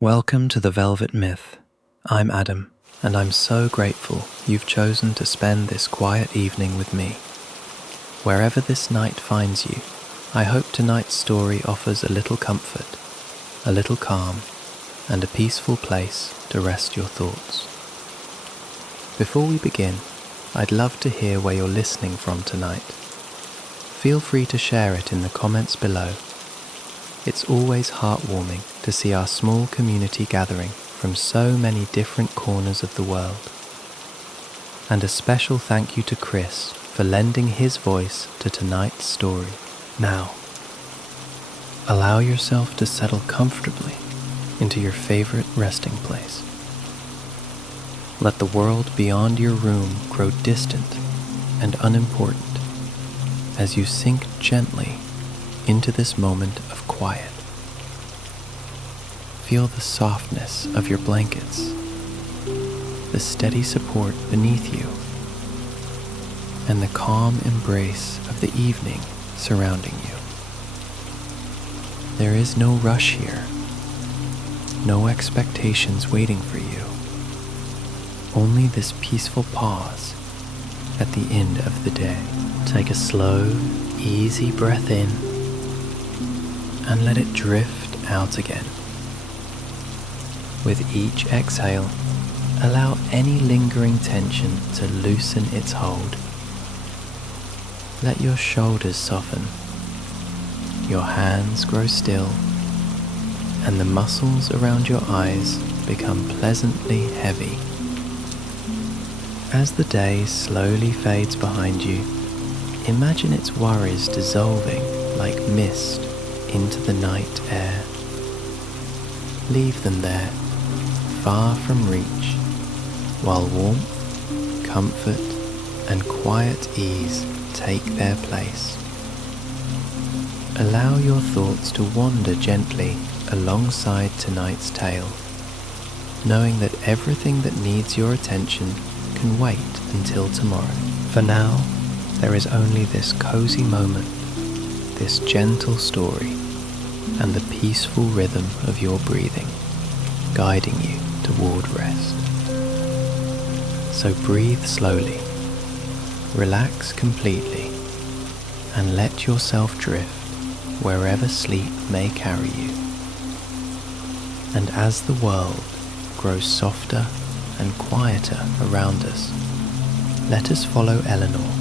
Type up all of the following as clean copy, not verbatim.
Welcome to the Velvet Myth. I'm Adam, and I'm so grateful you've chosen to spend this quiet evening with me. Wherever this night finds you, I hope tonight's story offers a little comfort, a little calm, and a peaceful place to rest your thoughts. Before we begin, I'd love to hear where you're listening from tonight. Feel free to share it in the comments below. It's always heartwarming to see our small community gathering from so many different corners of the world. And a special thank you to Chris for lending his voice to tonight's story. Now, allow yourself to settle comfortably into your favorite resting place. Let the world beyond your room grow distant and unimportant as you sink gently into this moment of quiet. Feel the softness of your blankets, the steady support beneath you, and the calm embrace of the evening surrounding you. There is no rush here, no expectations waiting for you, only this peaceful pause at the end of the day. Take a slow, easy breath in and let it drift out again. With each exhale, allow any lingering tension to loosen its hold. Let your shoulders soften, your hands grow still, and the muscles around your eyes become pleasantly heavy. As the day slowly fades behind you, imagine its worries dissolving like mist into the night air. Leave them there, far from reach, while warmth, comfort, and quiet ease take their place. Allow your thoughts to wander gently alongside tonight's tale, knowing that everything that needs your attention can wait until tomorrow. For now, there is only this cozy moment, this gentle story, and the peaceful rhythm of your breathing, guiding you toward rest. So breathe slowly, relax completely, and let yourself drift wherever sleep may carry you. And as the world grows softer and quieter around us, let us follow Eleanor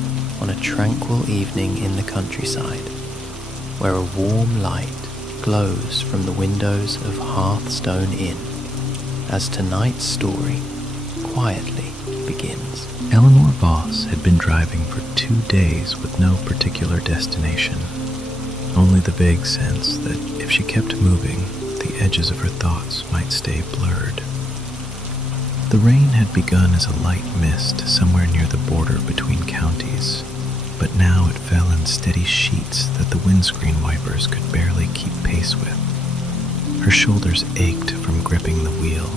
on a tranquil evening in the countryside, where a warm light glows from the windows of Hearthstone Inn as tonight's story quietly begins. Eleanor Voss had been driving for 2 days with no particular destination, only the vague sense that if she kept moving, the edges of her thoughts might stay blurred. The rain had begun as a light mist somewhere near the border between counties, but now it fell in steady sheets that the windscreen wipers could barely keep pace with. Her shoulders ached from gripping the wheel,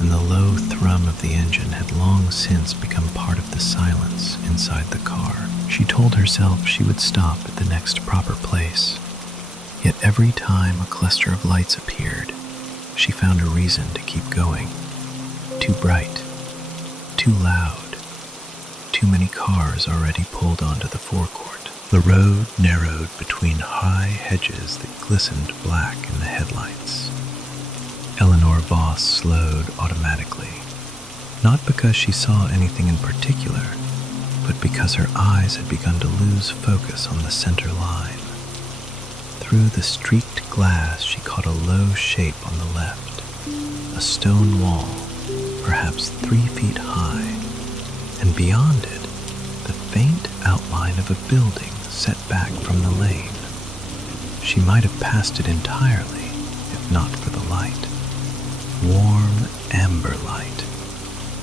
and the low thrum of the engine had long since become part of the silence inside the car. She told herself she would stop at the next proper place, yet every time a cluster of lights appeared, she found a reason to keep going. Too bright, too loud, too many cars already pulled onto the forecourt. The road narrowed between high hedges that glistened black in the headlights. Eleanor Voss slowed automatically, not because she saw anything in particular, but because her eyes had begun to lose focus on the center line. Through the streaked glass, she caught a low shape on the left, a stone wall, perhaps 3 feet high, and beyond it, the faint outline of a building set back from the lane. She might have passed it entirely, if not for the light. Warm amber light,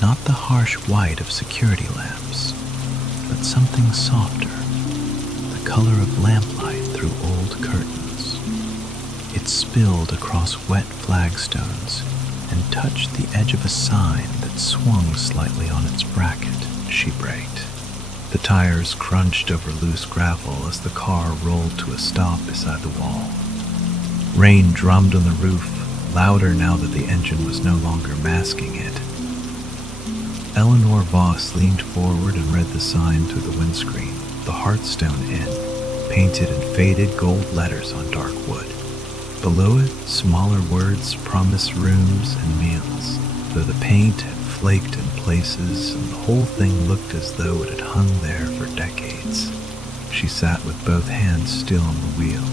not the harsh white of security lamps, but something softer, the color of lamplight through old curtains. It spilled across wet flagstones and touched the edge of a sign that swung slightly on its bracket. She braked. The tires crunched over loose gravel as the car rolled to a stop beside the wall. Rain drummed on the roof, louder now that the engine was no longer masking it. Eleanor Voss leaned forward and read the sign through the windscreen, the Hearthstone Inn, painted in faded gold letters on dark wood. Below it, smaller words promise rooms and meals, though the paint had flaked in places and the whole thing looked as though it had hung there for decades. She sat with both hands still on the wheel,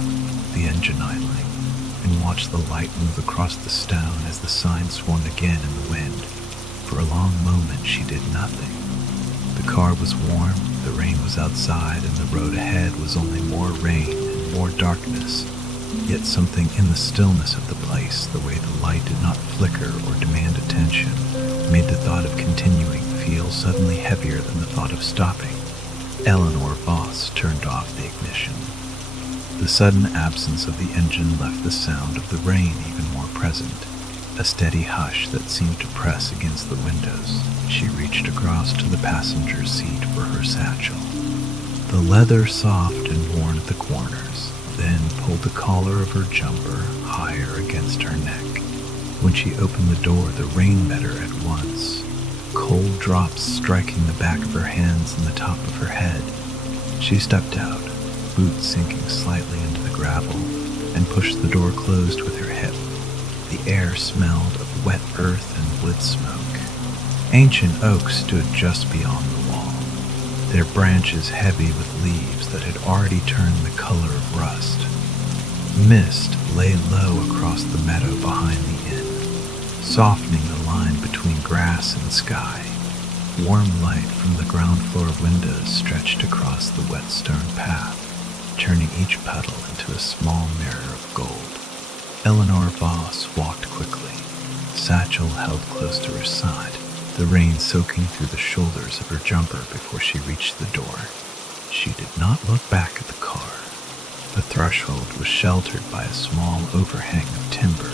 the engine idling, and watched the light move across the stone as the sign swung again in the wind. For a long moment she did nothing. The car was warm, the rain was outside, and the road ahead was only more rain and more darkness. Yet something in the stillness of the place, the way the light did not flicker or demand attention, made the thought of continuing feel suddenly heavier than the thought of stopping. Eleanor Voss turned off the ignition. The sudden absence of the engine left the sound of the rain even more present, a steady hush that seemed to press against the windows. She reached across to the passenger seat for her satchel. The leather soft and worn at the corners, then pulled the collar of her jumper higher against her neck. When she opened the door, the rain met her at once, cold drops striking the back of her hands and the top of her head. She stepped out, boots sinking slightly into the gravel, and pushed the door closed with her hip. The air smelled of wet earth and wood smoke. Ancient oaks stood just beyond the wall, their branches heavy with leaves that had already turned the color of rust. Mist lay low across the meadow behind the inn, softening the line between grass and sky. Warm light from the ground floor windows stretched across the wet stone path, turning each petal into a small mirror of gold. Eleanor Voss walked quickly, satchel held close to her side, the rain soaking through the shoulders of her jumper before she reached the door. She did not look back at the car. The threshold was sheltered by a small overhang of timber,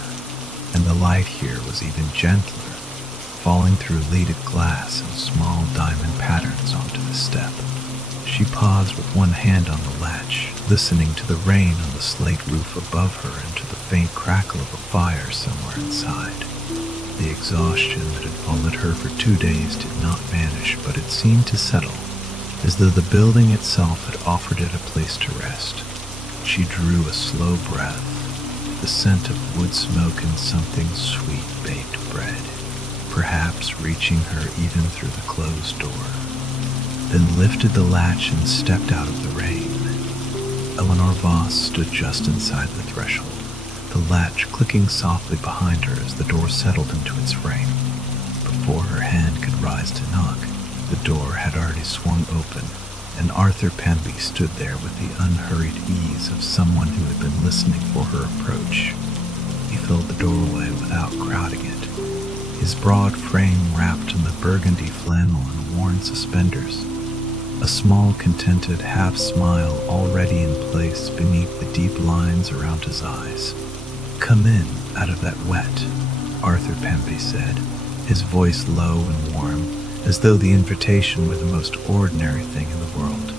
and the light here was even gentler, falling through leaded glass and small diamond patterns onto the step. She paused with one hand on the latch, listening to the rain on the slate roof above her and to the faint crackle of a fire somewhere inside. The exhaustion that had followed her for 2 days did not vanish, but it seemed to settle, as though the building itself had offered it a place to rest. She drew a slow breath, the scent of wood smoke and something sweet baked bread, perhaps reaching her even through the closed door, then lifted the latch and stepped out of the rain. Eleanor Voss stood just inside the threshold, the latch clicking softly behind her as the door settled into its frame. Before her hand could rise to knock, the door had already swung open, and Arthur Penby stood there with the unhurried ease of someone who had been listening for her approach. He filled the doorway without crowding it, his broad frame wrapped in the burgundy flannel and worn suspenders, a small contented half-smile already in place beneath the deep lines around his eyes. "Come in out of that wet," Arthur Penby said, his voice low and warm, as though the invitation were the most ordinary thing in the world.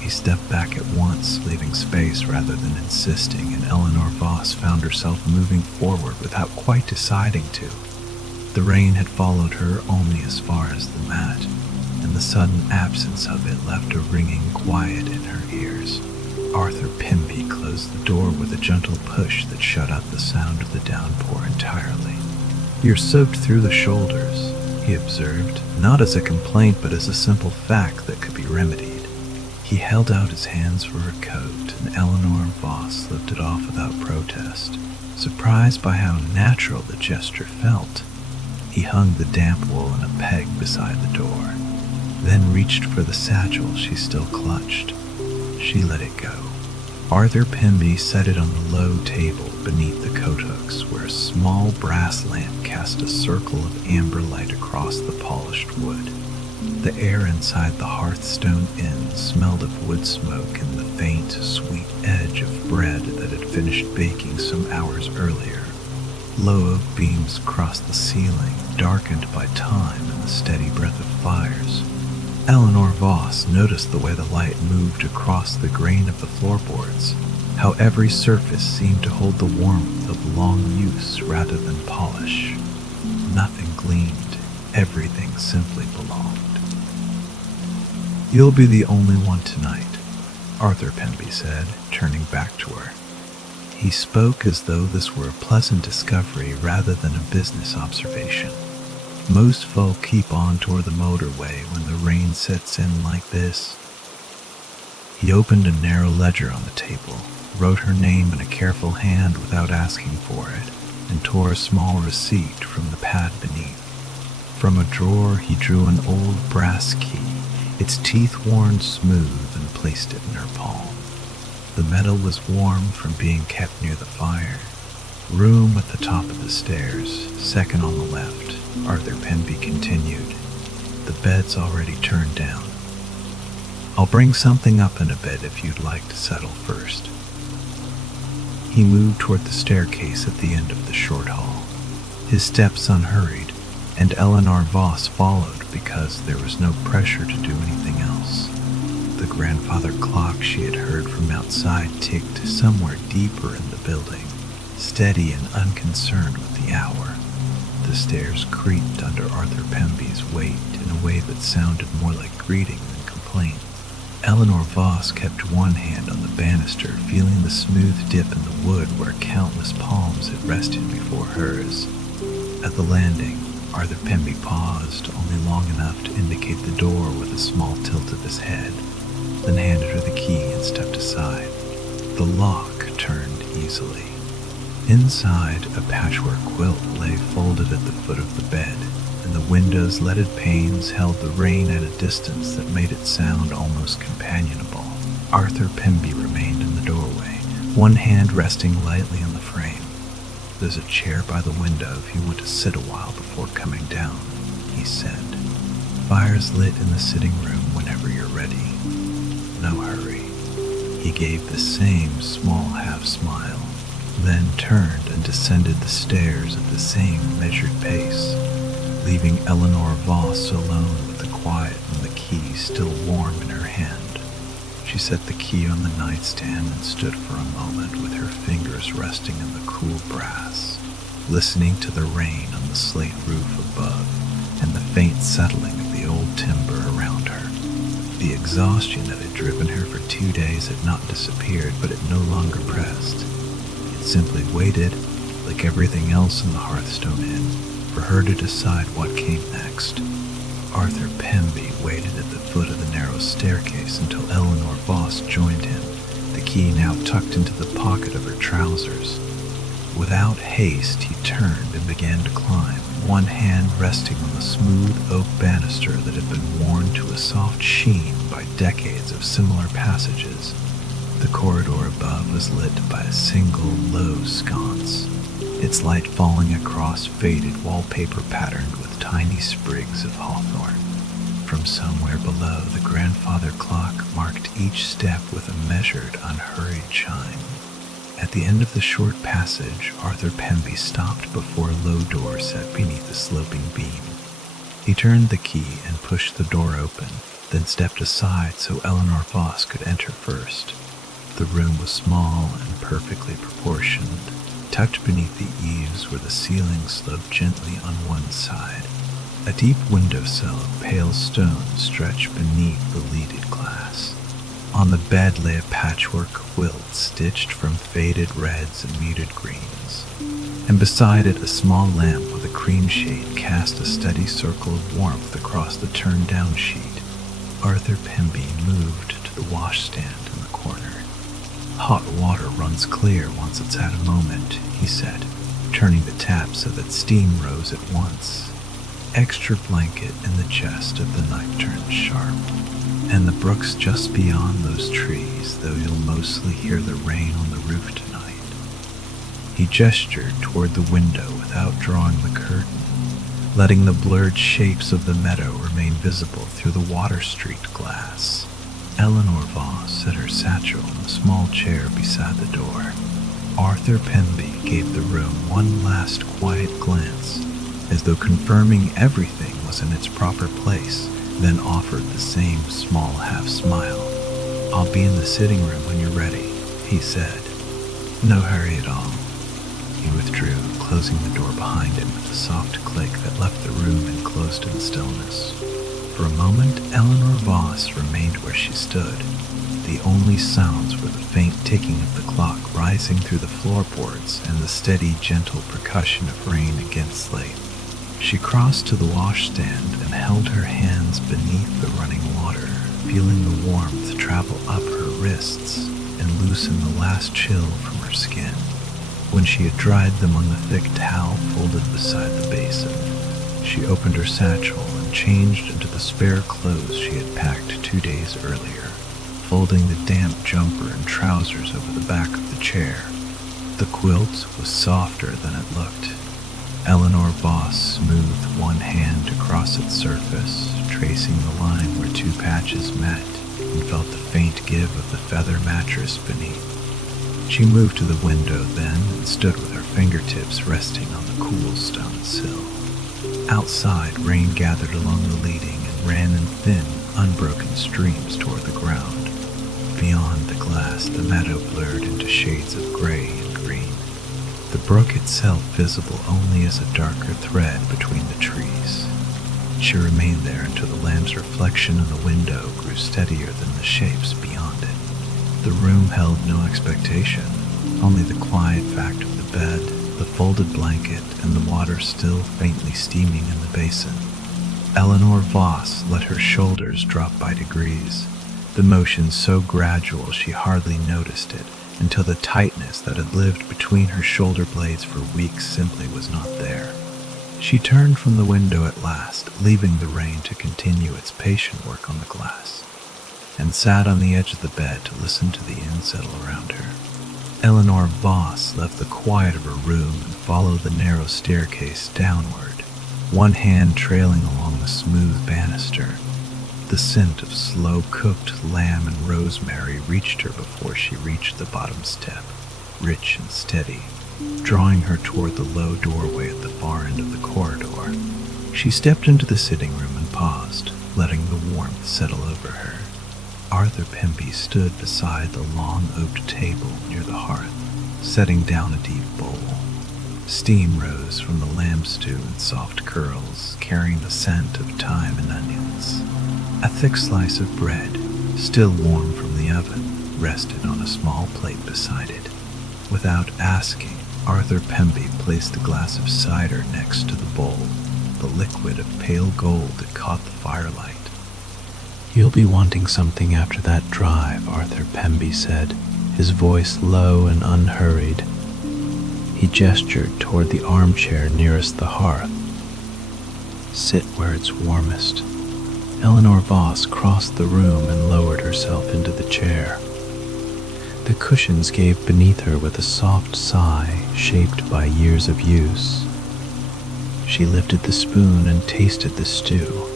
He stepped back at once, leaving space rather than insisting, and Eleanor Voss found herself moving forward without quite deciding to. The rain had followed her only as far as the mat, and the sudden absence of it left a ringing quiet in her ears. Arthur Penby closed the door with a gentle push that shut out the sound of the downpour entirely. "You're soaked through the shoulders," he observed, not as a complaint but as a simple fact that could be remedied. He held out his hands for her coat, and Eleanor Voss slipped it off without protest, surprised by how natural the gesture felt. He hung the damp wool in a peg beside the door, then reached for the satchel she still clutched. She let it go. Arthur Penby set it on the low table beneath the coat hooks, where a small brass lamp cast a circle of amber light across the polished wood. The air inside the Hearthstone Inn smelled of wood smoke and the faint, sweet edge of bread that had finished baking some hours earlier. Low oak beams crossed the ceiling, darkened by time and the steady breath of fires. Eleanor Voss noticed the way the light moved across the grain of the floorboards, how every surface seemed to hold the warmth of long use rather than polish. Nothing gleamed, everything simply belonged. "You'll be the only one tonight," Arthur Penby said, turning back to her. He spoke as though this were a pleasant discovery rather than a business observation. Most folk keep on toward the motorway when the rain sets in like this. He opened a narrow ledger on the table, wrote her name in a careful hand without asking for it, and tore a small receipt from the pad beneath. From a drawer he drew an old brass key, its teeth worn smooth, and placed it in her palm. The metal was warm from being kept near the fire. "Room at the top of the stairs, second on the left," Arthur Penby continued. "The bed's already turned down. I'll bring something up in a bit if you'd like to settle first." He moved toward the staircase at the end of the short hall. His steps unhurried, and Eleanor Voss followed because there was no pressure to do anything else. The grandfather clock she had heard from outside ticked somewhere deeper in the building, steady and unconcerned with the hour. The stairs creaked under Arthur Penby's weight in a way that sounded more like greeting than complaint. Eleanor Voss kept one hand on the banister, feeling the smooth dip in the wood where countless palms had rested before hers. At the landing, Arthur Penby paused only long enough to indicate the door with a small tilt of his head, then handed her the key and stepped aside. The lock turned easily. Inside, a patchwork quilt lay folded at the foot of the bed, and the window's leaded panes held the rain at a distance that made it sound almost companionable. Arthur Penby remained in the doorway, one hand resting lightly on the frame. "There's a chair by the window if you want to sit a while before coming down," he said. "Fire's lit in the sitting room whenever you're ready. No hurry." He gave the same small half-smile, then turned and descended the stairs at the same measured pace, leaving Eleanor Voss alone with the quiet and the key still warm in her hand. She set the key on the nightstand and stood for a moment with her fingers resting in the cool brass, listening to the rain on the slate roof above and the faint settling of the old timber around her. The exhaustion that had driven her for 2 days had not disappeared, but it no longer pressed. It simply waited, like everything else in the Hearthstone Inn, for her to decide what came next. Arthur Penby waited at the foot of the narrow staircase until Eleanor Voss joined him, the key now tucked into the pocket of her trousers. Without haste, he turned and began to climb, one hand resting on the smooth oak banister that had been worn to a soft sheen by decades of similar passages. The corridor above was lit by a single low sconce, its light falling across faded wallpaper patterned with tiny sprigs of hawthorn. From somewhere below, the grandfather clock marked each step with a measured, unhurried chime. At the end of the short passage, Arthur Penby stopped before a low door set beneath a sloping beam. He turned the key and pushed the door open, then stepped aside so Eleanor Voss could enter first. The room was small and perfectly proportioned. Tucked beneath the eaves where the ceiling sloped gently on one side. A deep windowsill of pale stone stretched beneath the leaded glass. On the bed lay a patchwork quilt stitched from faded reds and muted greens, and beside it a small lamp with a cream shade cast a steady circle of warmth across the turned-down sheet. Arthur Penby moved to the washstand in the corner. "Hot water runs clear once it's had a moment," he said, turning the tap so that steam rose at once. "Extra blanket in the chest if the night turns sharp. And the brook's just beyond those trees, though you'll mostly hear the rain on the roof tonight." He gestured toward the window without drawing the curtain, letting the blurred shapes of the meadow remain visible through the Water Street glass. Eleanor Voss set her satchel in a small chair beside the door. Arthur Penby gave the room one last quiet glance, as though confirming everything was in its proper place, then offered the same small half-smile. "I'll be in the sitting room when you're ready," he said, No hurry at all. He withdrew, closing the door behind him with a soft click that left the room enclosed in stillness. For a moment, Eleanor Voss remained where she stood. The only sounds were the faint ticking of the clock rising through the floorboards and the steady, gentle percussion of rain against slate. She crossed to the washstand and held her hands beneath the running water, feeling the warmth travel up her wrists and loosen the last chill from her skin. When she had dried them on the thick towel folded beside the basin, she opened her satchel and changed into the spare clothes she had packed 2 days earlier, folding the damp jumper and trousers over the back of the chair. The quilt was softer than it looked. Eleanor Voss smoothed one hand across its surface, tracing the line where 2 patches met, and felt the faint give of the feather mattress beneath. She moved to the window then and stood with her fingertips resting on the cool stone sill. Outside, rain gathered along the leading and ran in thin, unbroken streams toward the ground. Beyond the glass, the meadow blurred into shades of gray and green, the brook itself visible only as a darker thread between the trees. She remained there until the lamp's reflection in the window grew steadier than the shapes beyond it. The room held no expectation, only the quiet fact of the bed, the folded blanket, and the water still faintly steaming in the basin. Eleanor Voss let her shoulders drop by degrees, the motion so gradual she hardly noticed it, until the tightness that had lived between her shoulder blades for weeks simply was not there. She turned from the window at last, leaving the rain to continue its patient work on the glass, and sat on the edge of the bed to listen to the inn settle around her. Eleanor Voss left the quiet of her room and followed the narrow staircase downward, one hand trailing along the smooth banister. The scent of slow-cooked lamb and rosemary reached her before she reached the bottom step, rich and steady, drawing her toward the low doorway at the far end of the corridor. She stepped into the sitting room and paused, letting the warmth settle over her. Arthur Pemby stood beside the long oak table near the hearth, setting down a deep bowl. Steam rose from the lamb stew in soft curls, carrying the scent of thyme and onions. A thick slice of bread, still warm from the oven, rested on a small plate beside it. Without asking, Arthur Pemby placed a glass of cider next to the bowl, the liquid of pale gold that caught the firelight. "You'll be wanting something after that drive," Arthur Pemby said, his voice low and unhurried. He gestured toward the armchair nearest the hearth. "Sit where it's warmest." Eleanor Voss crossed the room and lowered herself into the chair. The cushions gave beneath her with a soft sigh shaped by years of use. She lifted the spoon and tasted the stew.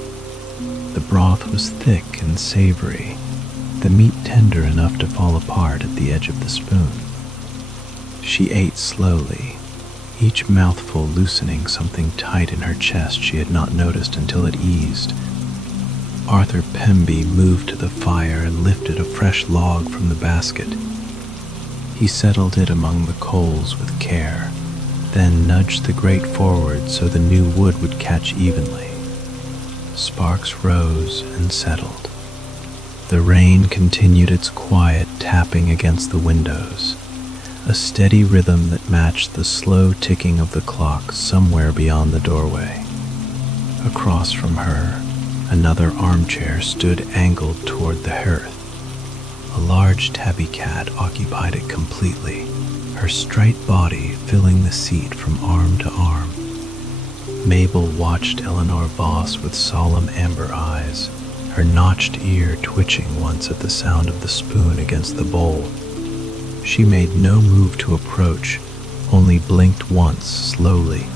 The broth was thick and savory, the meat tender enough to fall apart at the edge of the spoon. She ate slowly, each mouthful loosening something tight in her chest she had not noticed until it eased. Arthur Pemby moved to the fire and lifted a fresh log from the basket. He settled it among the coals with care, then nudged the grate forward so the new wood would catch evenly. Sparks rose and settled. The rain continued its quiet tapping against the windows, a steady rhythm that matched the slow ticking of the clock somewhere beyond the doorway. Across from her, another armchair stood angled toward the hearth. A large tabby cat occupied it completely, her straight body filling the seat from arm to arm. Mabel watched Eleanor Voss with solemn amber eyes, her notched ear twitching once at the sound of the spoon against the bowl. She made no move to approach, only blinked once slowly,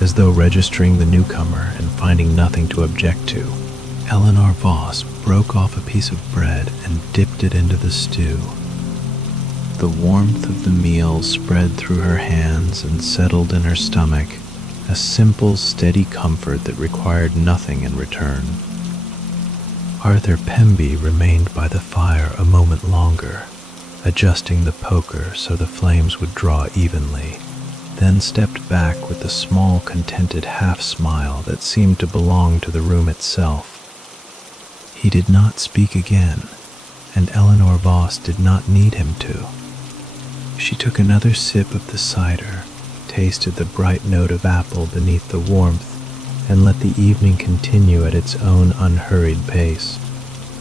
as though registering the newcomer and finding nothing to object to. Eleanor Voss broke off a piece of bread and dipped it into the stew. The warmth of the meal spread through her hands and settled in her stomach, a simple, steady comfort that required nothing in return. Arthur Pemby remained by the fire a moment longer, adjusting the poker so the flames would draw evenly, then stepped back with a small, contented half-smile that seemed to belong to the room itself. He did not speak again, and Eleanor Voss did not need him to. She took another sip of the cider, tasted the bright note of apple beneath the warmth, and let the evening continue at its own unhurried pace.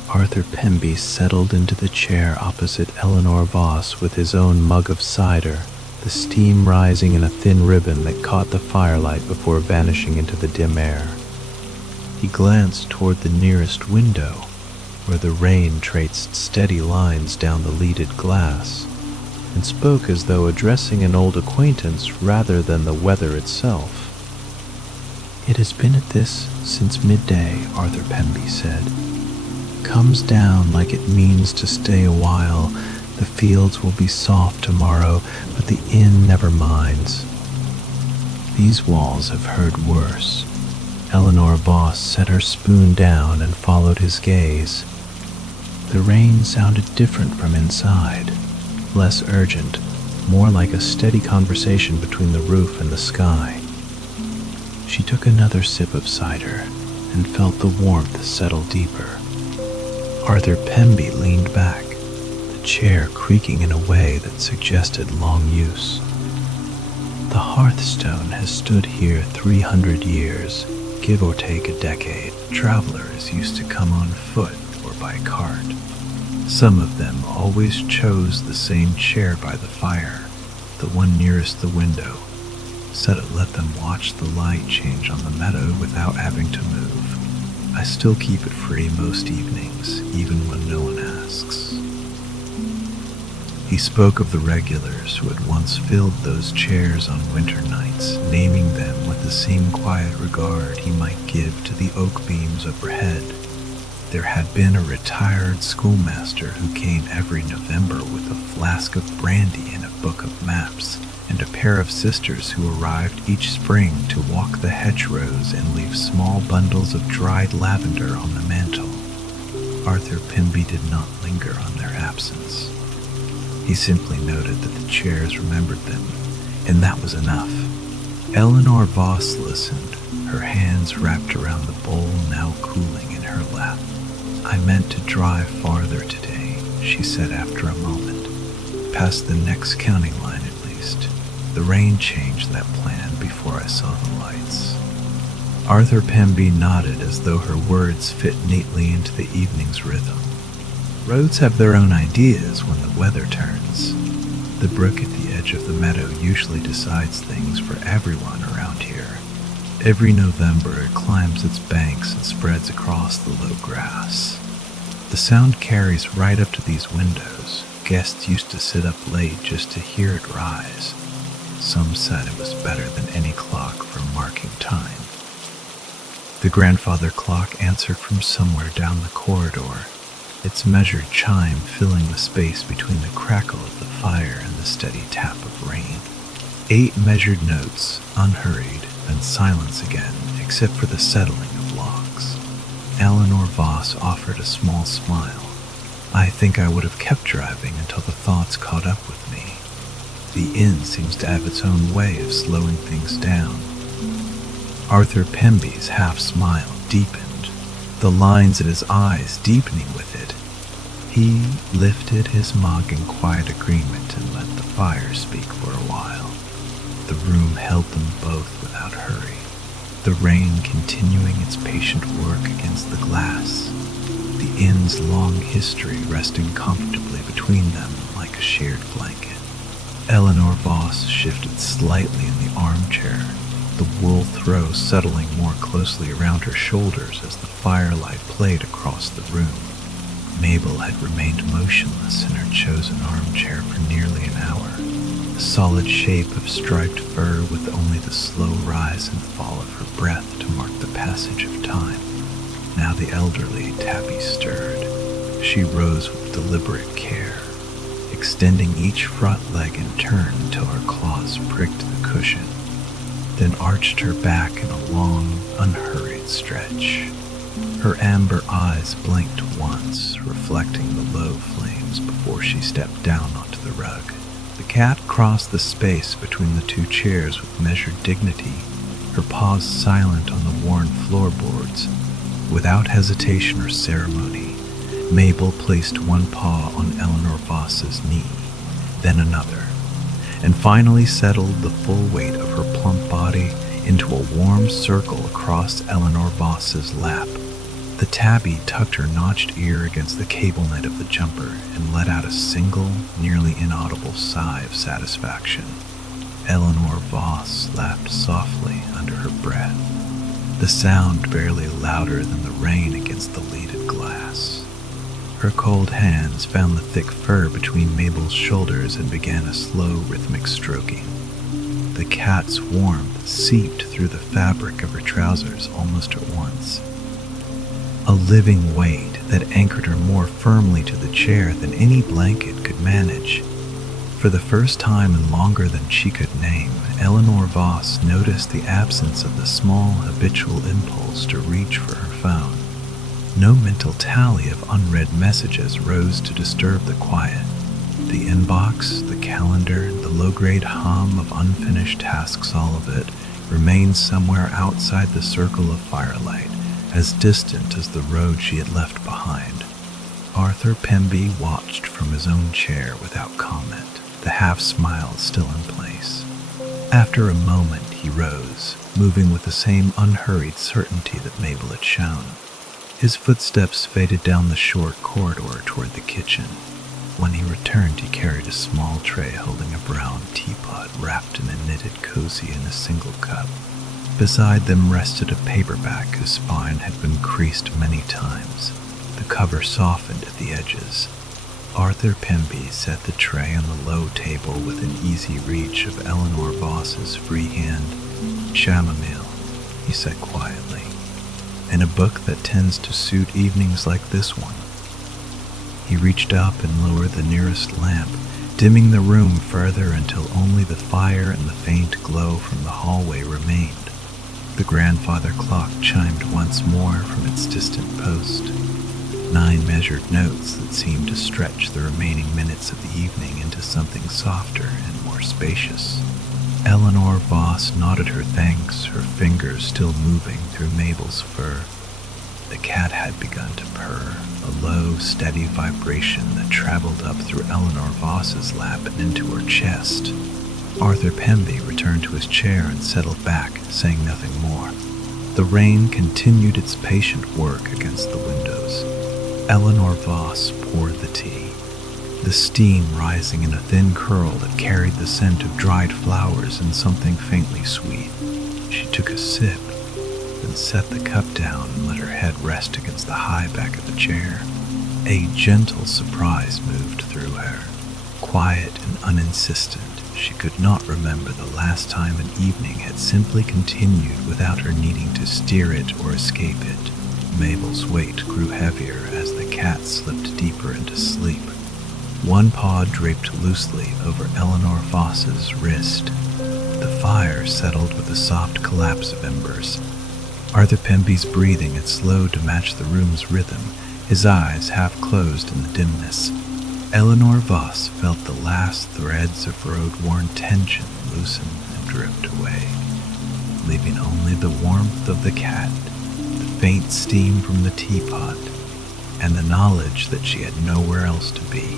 Arthur Pemby settled into the chair opposite Eleanor Voss with his own mug of cider, the steam rising in a thin ribbon that caught the firelight before vanishing into the dim air. He glanced toward the nearest window, where the rain traced steady lines down the leaded glass, and spoke as though addressing an old acquaintance rather than the weather itself. "It has been at this since midday," Arthur Pemby said. "Comes down like it means to stay a while. The fields will be soft tomorrow, but the inn never minds." "These walls have heard worse." Eleanor Voss set her spoon down and followed his gaze. The rain sounded different from inside, less urgent, more like a steady conversation between the roof and the sky. She took another sip of cider and felt the warmth settle deeper. Arthur Pemby leaned back, the chair creaking in a way that suggested long use. "The Hearthstone has stood here 300 years, give or take a decade. Travelers used to come on foot or by cart. Some of them always chose the same chair by the fire, the one nearest the window. Said it let them watch the light change on the meadow without having to move. I still keep it free most evenings, even when no one asks." He spoke of the regulars who had once filled those chairs on winter nights, naming them with the same quiet regard he might give to the oak beams overhead. There had been a retired schoolmaster who came every November with a flask of brandy and a book of maps, and a pair of sisters who arrived each spring to walk the hedgerows and leave small bundles of dried lavender on the mantel. Arthur Pemby did not linger on their absence. He simply noted that the chairs remembered them, and that was enough. Eleanor Voss listened, her hands wrapped around the bowl now cooling in her lap. "I meant to drive farther today," she said after a moment. "Past the next county line at least. The rain changed that plan before I saw the lights." Arthur Pemby nodded as though her words fit neatly into the evening's rhythm. Roads have their own ideas when the weather turns. The brook at the edge of the meadow usually decides things for everyone around here. Every November it climbs its banks and spreads across the low grass. The sound carries right up to these windows. Guests used to sit up late just to hear it rise. Some said it was better than any clock for marking time. The grandfather clock answered from somewhere down the corridor, its measured chime filling the space between the crackle of the fire and the steady tap of rain. 8 measured notes, unhurried, then silence again, except for the settling of logs. Eleanor Voss offered a small smile. "I think I would have kept driving until the thoughts caught up with me. The inn seems to have its own way of slowing things down." Arthur Pemby's half-smile deepened, the lines in his eyes deepening with it. He lifted his mug in quiet agreement and let the fire speak for a while. The room held them both without hurry, the rain continuing its patient work against the glass, the inn's long history resting comfortably between them like a shared blanket. Eleanor Voss shifted slightly in the armchair, the wool throw settling more closely around her shoulders as the firelight played across the room. Mabel had remained motionless in her chosen armchair for nearly an hour, a solid shape of striped fur with only the slow rise and fall of her breath to mark the passage of time. Now the elderly Tabby stirred. She rose with deliberate care, extending each front leg in turn until her claws pricked the cushion, then arched her back in a long, unhurried stretch. Her amber eyes blinked once, reflecting the low flames times before she stepped down onto the rug. The cat crossed the space between the two chairs with measured dignity, her paws silent on the worn floorboards. Without hesitation or ceremony, Mabel placed one paw on Eleanor Voss's knee, then another, and finally settled the full weight of her plump body into a warm circle across Eleanor Voss's lap. The tabby tucked her notched ear against the cable net of the jumper and let out a single, nearly inaudible sigh of satisfaction. Eleanor Voss laughed softly under her breath, the sound barely louder than the rain against the leaded glass. Her cold hands found the thick fur between Mabel's shoulders and began a slow, rhythmic stroking. The cat's warmth seeped through the fabric of her trousers almost at once, a living weight that anchored her more firmly to the chair than any blanket could manage. For the first time in longer than she could name, Eleanor Voss noticed the absence of the small habitual impulse to reach for her phone. No mental tally of unread messages rose to disturb the quiet. The inbox, the calendar, the low-grade hum of unfinished tasks, all of it remained somewhere outside the circle of firelight, as distant as the road she had left behind. Arthur Pemby watched from his own chair without comment, the half-smile still in place. After a moment, he rose, moving with the same unhurried certainty that Mabel had shown. His footsteps faded down the short corridor toward the kitchen. When he returned, he carried a small tray holding a brown teapot wrapped in a knitted cozy in a single cup. Beside them rested a paperback whose spine had been creased many times. The cover softened at the edges. Arthur Pemby set the tray on the low table within easy reach of Eleanor Voss's free hand. "Chamomile," he said quietly, "and a book that tends to suit evenings like this one." He reached up and lowered the nearest lamp, dimming the room further until only the fire and the faint glow from the hallway remained. The grandfather clock chimed once more from its distant post. 9 measured notes that seemed to stretch the remaining minutes of the evening into something softer and more spacious. Eleanor Voss nodded her thanks, her fingers still moving through Mabel's fur. The cat had begun to purr, a low, steady vibration that traveled up through Eleanor Voss's lap and into her chest. Arthur Pemby returned to his chair and settled back, saying nothing more. The rain continued its patient work against the windows. Eleanor Voss poured the tea, the steam rising in a thin curl that carried the scent of dried flowers and something faintly sweet. She took a sip, then set the cup down and let her head rest against the high back of the chair. A gentle surprise moved through her, quiet and uninsistent. She could not remember the last time an evening had simply continued without her needing to steer it or escape it. Mabel's weight grew heavier as the cat slipped deeper into sleep. One paw draped loosely over Eleanor Voss's wrist. The fire settled with a soft collapse of embers. Arthur Pemby's breathing had slowed to match the room's rhythm, his eyes half closed in the dimness. Eleanor Voss felt the last threads of road-worn tension loosen and drift away, leaving only the warmth of the cat, the faint steam from the teapot, and the knowledge that she had nowhere else to be.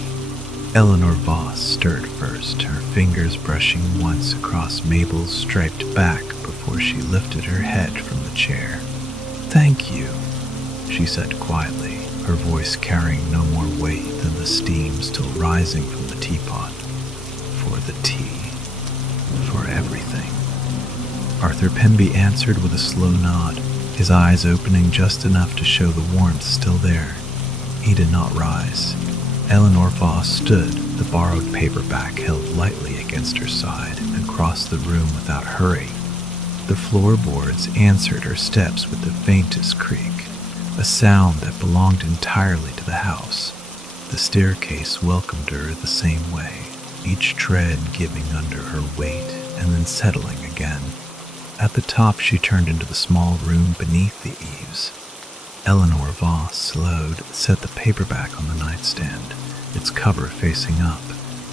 Eleanor Voss stirred first, her fingers brushing once across Mabel's striped back before she lifted her head from the chair. "Thank you," she said quietly, her voice carrying no more weight than the steam still rising from the teapot. "For the tea, for everything." Arthur Pemby answered with a slow nod, his eyes opening just enough to show the warmth still there. He did not rise. Eleanor Voss stood, the borrowed paperback held lightly against her side, and crossed the room without hurry. The floorboards answered her steps with the faintest creak, a sound that belonged entirely to the house. The staircase welcomed her the same way, each tread giving under her weight and then settling again. At the top she turned into the small room beneath the eaves. Eleanor Voss slowed, set the paperback on the nightstand, its cover facing up,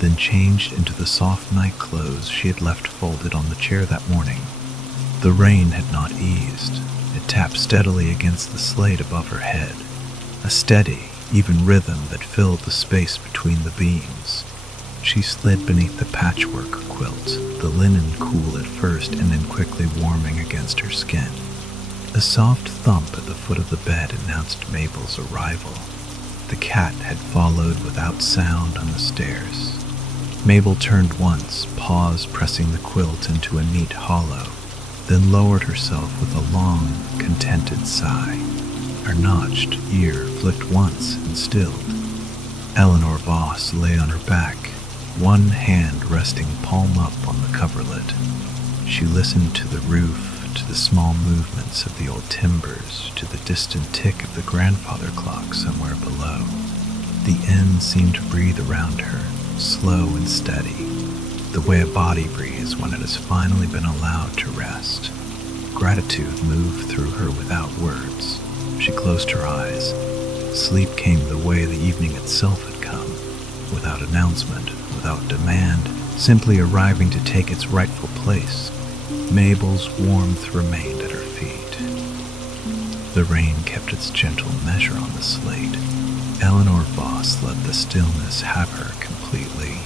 then changed into the soft night clothes she had left folded on the chair that morning. The rain had not eased. It tapped steadily against the slate above her head, a steady, even rhythm that filled the space between the beams. She slid beneath the patchwork quilt, the linen cool at first and then quickly warming against her skin. A soft thump at the foot of the bed announced Mabel's arrival. The cat had followed without sound on the stairs. Mabel turned once, paws pressing the quilt into a neat hollow, then lowered herself with a long, contented sigh. Her notched ear flicked once and stilled. Eleanor Voss lay on her back, one hand resting palm up on the coverlet. She listened to the roof, to the small movements of the old timbers, to the distant tick of the grandfather clock somewhere below. The inn seemed to breathe around her, slow and steady, the way a body breathes when it has finally been allowed to rest. Gratitude moved through her without words. She closed her eyes. Sleep came the way the evening itself had come, without announcement, without demand, simply arriving to take its rightful place. Mabel's warmth remained at her feet. The rain kept its gentle measure on the slate. Eleanor Voss let the stillness have her completely.